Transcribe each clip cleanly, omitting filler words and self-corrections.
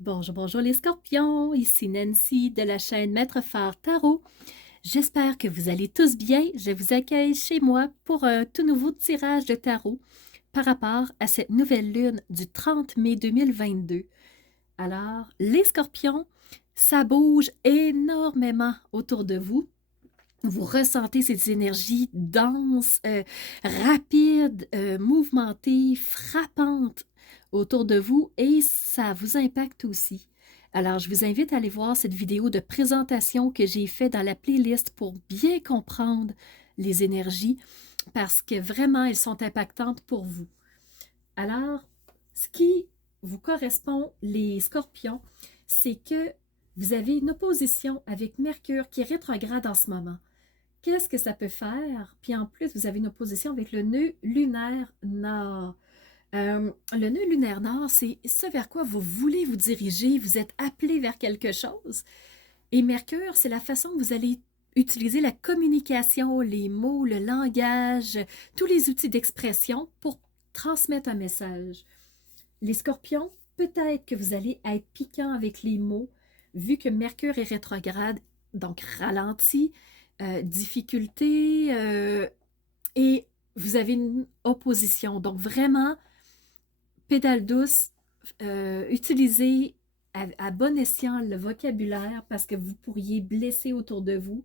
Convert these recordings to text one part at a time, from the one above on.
Bonjour, bonjour les scorpions, ici Nancy de la chaîne Maître Phare Tarot. J'espère que vous allez tous bien. Je vous accueille chez moi pour un tout nouveau tirage de tarot par rapport à cette nouvelle lune du 30 mai 2022. Alors, les scorpions, ça bouge énormément autour de vous. Vous ressentez ces énergies denses, rapides, mouvementées, frappantes autour de vous et ça vous impacte aussi. Alors, je vous invite à aller voir cette vidéo de présentation que j'ai faite dans la playlist pour bien comprendre les énergies parce que vraiment, elles sont impactantes pour vous. Alors, ce qui vous correspond, les scorpions, c'est que vous avez une opposition avec Mercure qui est rétrograde en ce moment. Qu'est-ce que ça peut faire? Puis en plus, vous avez une opposition avec le nœud lunaire nord. Le nœud lunaire nord, c'est ce vers quoi vous voulez vous diriger, vous êtes appelé vers quelque chose. Et Mercure, c'est la façon que vous allez utiliser la communication, les mots, le langage, tous les outils d'expression pour transmettre un message. Les scorpions, peut-être que vous allez être piquant avec les mots, vu que Mercure est rétrograde, donc ralenti, difficulté, et vous avez une opposition. Donc vraiment, pédale douce, utilisez à bon escient le vocabulaire parce que vous pourriez blesser autour de vous.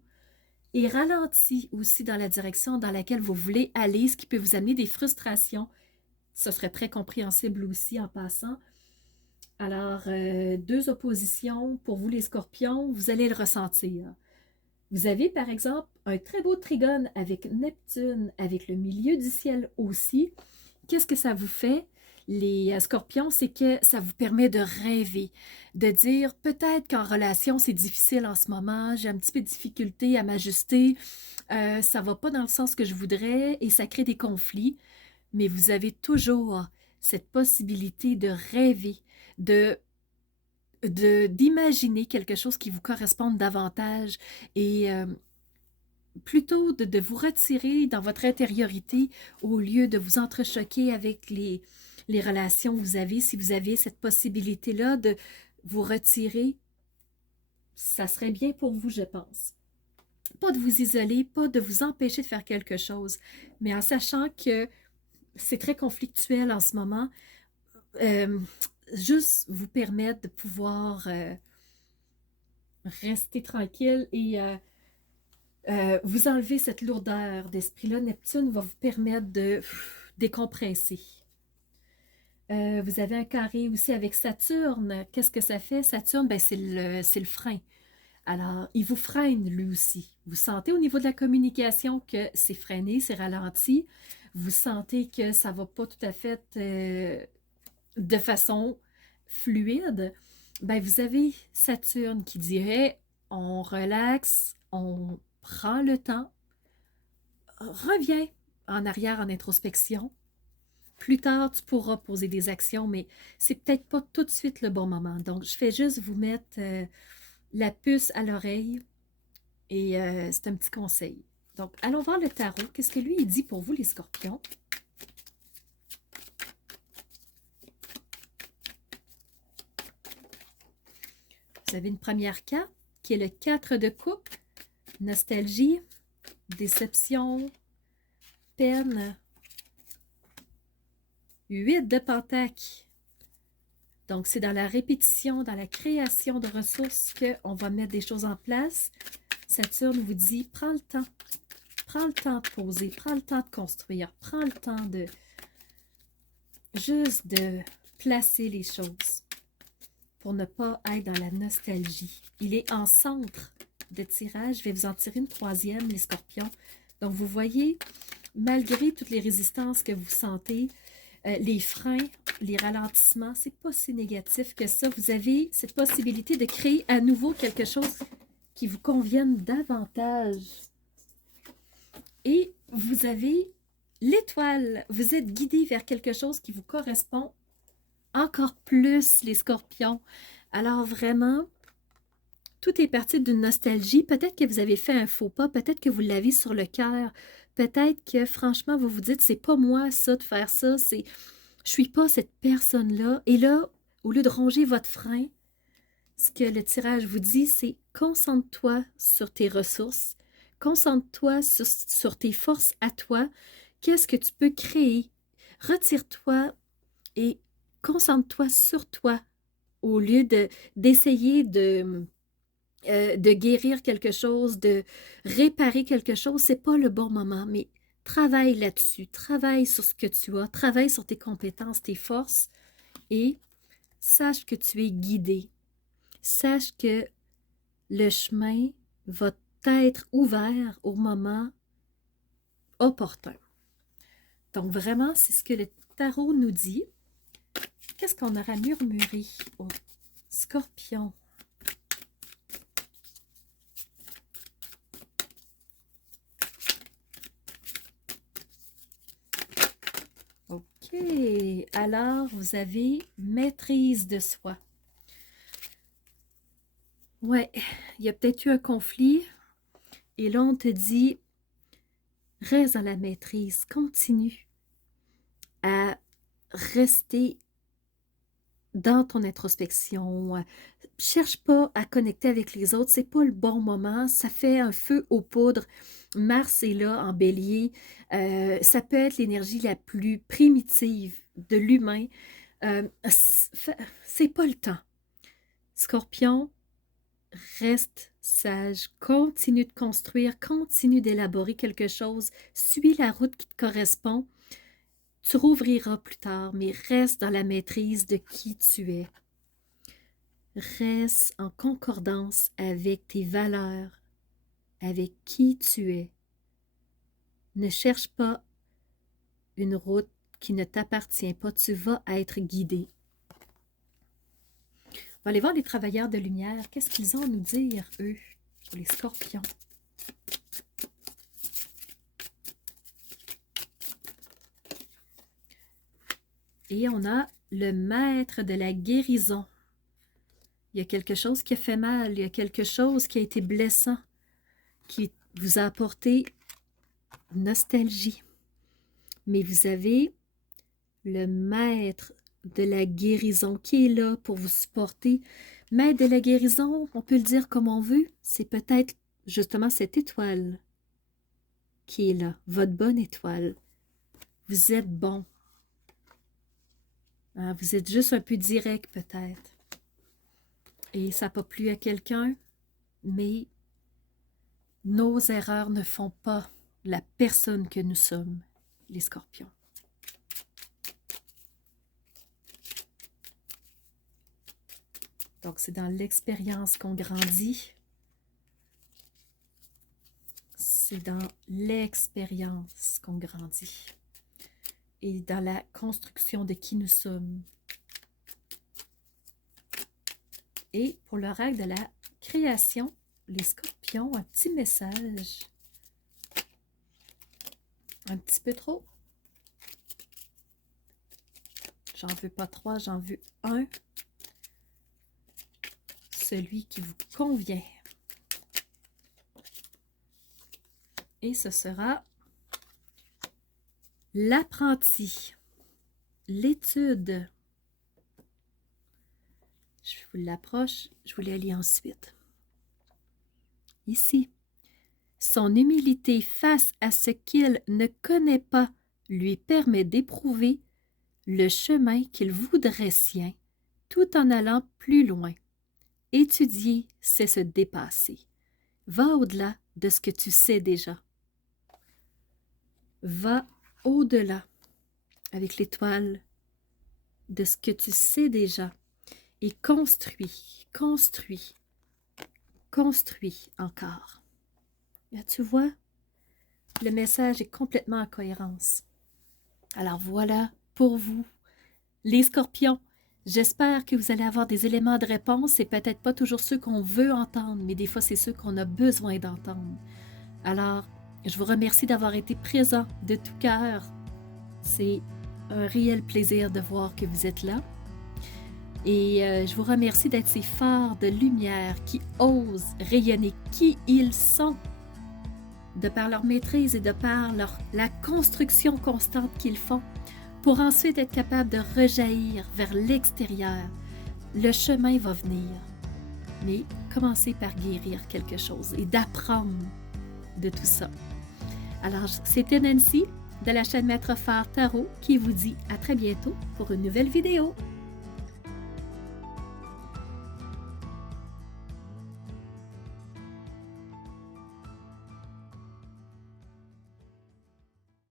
Et ralenti aussi dans la direction dans laquelle vous voulez aller, ce qui peut vous amener des frustrations. Ce serait très compréhensible aussi en passant. Alors, deux oppositions pour vous les scorpions, vous allez le ressentir. Vous avez par exemple un très beau trigone avec Neptune, avec le milieu du ciel aussi. Qu'est-ce que ça vous fait, les scorpions? C'est que ça vous permet de rêver, de dire peut-être qu'en relation c'est difficile en ce moment, j'ai un petit peu de difficulté à m'ajuster, ça ne va pas dans le sens que je voudrais et ça crée des conflits, mais vous avez toujours cette possibilité de rêver, de d'imaginer quelque chose qui vous corresponde davantage et plutôt de vous retirer dans votre intériorité au lieu de vous entrechoquer avec les relations que vous avez. Si vous avez cette possibilité-là de vous retirer, ça serait bien pour vous, je pense. Pas de vous isoler, pas de vous empêcher de faire quelque chose, mais en sachant que c'est très conflictuel en ce moment, euh, juste vous permettre de pouvoir rester tranquille et vous enlever cette lourdeur d'esprit-là. Neptune va vous permettre de décompresser. Vous avez un carré aussi avec Saturne. Qu'est-ce que ça fait? Saturne, ben, c'est le frein. Alors, il vous freine lui aussi. Vous sentez au niveau de la communication que c'est freiné, c'est ralenti. Vous sentez que ça ne va pas tout à fait de façon fluide. Ben, vous avez Saturne qui dirait on relaxe, on prend le temps, reviens en arrière en introspection. Plus tard, tu pourras poser des actions, mais c'est peut-être pas tout de suite le bon moment. Donc, je fais juste vous mettre la puce à l'oreille et c'est un petit conseil. Donc, allons voir le tarot. Qu'est-ce que lui, il dit pour vous, les scorpions? Vous avez une première carte qui est le 4 de coupe, nostalgie, déception, peine, 8 de pentacle. Donc, c'est dans la répétition, dans la création de ressources qu'on va mettre des choses en place. Saturne vous dit, prends le temps. Prends le temps de poser, prends le temps de construire, prends le temps de juste de placer les choses pour ne pas être dans la nostalgie. Il est en centre de tirage. Je vais vous en tirer une troisième, les scorpions. Donc, vous voyez, malgré toutes les résistances que vous sentez, les freins, les ralentissements, c'est pas si négatif que ça. Vous avez cette possibilité de créer à nouveau quelque chose qui vous convienne davantage. Et vous avez l'étoile. Vous êtes guidé vers quelque chose qui vous correspond encore plus, les scorpions. Alors vraiment, tout est parti d'une nostalgie. Peut-être que vous avez fait un faux pas, peut-être que vous l'avez sur le cœur, peut-être que franchement, vous vous dites, c'est pas moi ça de faire ça, je suis pas cette personne-là. Et là, au lieu de ronger votre frein, ce que le tirage vous dit, c'est concentre-toi sur tes ressources, concentre-toi sur tes forces à toi, qu'est-ce que tu peux créer. Retire-toi et concentre-toi sur toi au lieu d'essayer de guérir quelque chose, de réparer quelque chose. C'est pas le bon moment, mais travaille là-dessus, travaille sur ce que tu as, travaille sur tes compétences, tes forces et sache que tu es guidé. Sache que le chemin va être ouvert au moment opportun. Donc vraiment, c'est ce que le tarot nous dit. Qu'est-ce qu'on aura murmuré au Scorpion? OK. Alors, vous avez maîtrise de soi. Ouais, il y a peut-être eu un conflit. Et là, on te dit, reste dans la maîtrise, continue à rester dans ton introspection. Cherche pas à connecter avec les autres, c'est pas le bon moment. Ça fait un feu aux poudres. Mars est là en bélier. Ça peut être l'énergie la plus primitive de l'humain. C'est pas le temps. Scorpion, reste sage, continue de construire, continue d'élaborer quelque chose, suis la route qui te correspond. Tu rouvriras plus tard, mais reste dans la maîtrise de qui tu es. Reste en concordance avec tes valeurs, avec qui tu es. Ne cherche pas une route qui ne t'appartient pas, tu vas être guidé. On va aller voir les travailleurs de lumière. Qu'est-ce qu'ils ont à nous dire, eux, pour les scorpions? Et on a le maître de la guérison. Il y a quelque chose qui a fait mal, il y a quelque chose qui a été blessant, qui vous a apporté nostalgie. Mais vous avez le maître de la guérison qui est là pour vous supporter. Maître de la guérison, on peut le dire comme on veut, c'est peut-être justement cette étoile qui est là, votre bonne étoile. Vous êtes bon. Hein, vous êtes juste un peu direct peut-être. Et ça n'a pas plu à quelqu'un, mais nos erreurs ne font pas la personne que nous sommes, les scorpions. Donc, c'est dans l'expérience qu'on grandit. C'est dans l'expérience qu'on grandit. Et dans la construction de qui nous sommes. Et pour l'oracle de la création, les scorpions, un petit message. Un petit peu trop. J'en veux pas 3, j'en veux 1. Celui qui vous convient. Et ce sera l'apprenti, l'étude. Je vous l'approche, je vous la lis ensuite. Ici, son humilité face à ce qu'il ne connaît pas lui permet d'éprouver le chemin qu'il voudrait sien, tout en allant plus loin. Étudier, c'est se dépasser. Va au-delà de ce que tu sais déjà. Va au-delà, avec l'étoile, de ce que tu sais déjà. Et construis, construis, construis encore. Là, tu vois, le message est complètement en cohérence. Alors voilà pour vous, les scorpions. J'espère que vous allez avoir des éléments de réponse. C'est peut-être pas toujours ceux qu'on veut entendre, mais des fois, c'est ceux qu'on a besoin d'entendre. Alors, je vous remercie d'avoir été présent de tout cœur. C'est un réel plaisir de voir que vous êtes là. Et je vous remercie d'être ces phares de lumière qui osent rayonner qui ils sont, de par leur maîtrise et de par la construction constante qu'ils font, pour ensuite être capables de rejaillir vers l'extérieur. Le chemin va venir. mais commencez par guérir quelque chose et d'apprendre de tout ça. Alors, c'était Nancy de la chaîne Maître Phare Tarot qui vous dit à très bientôt pour une nouvelle vidéo.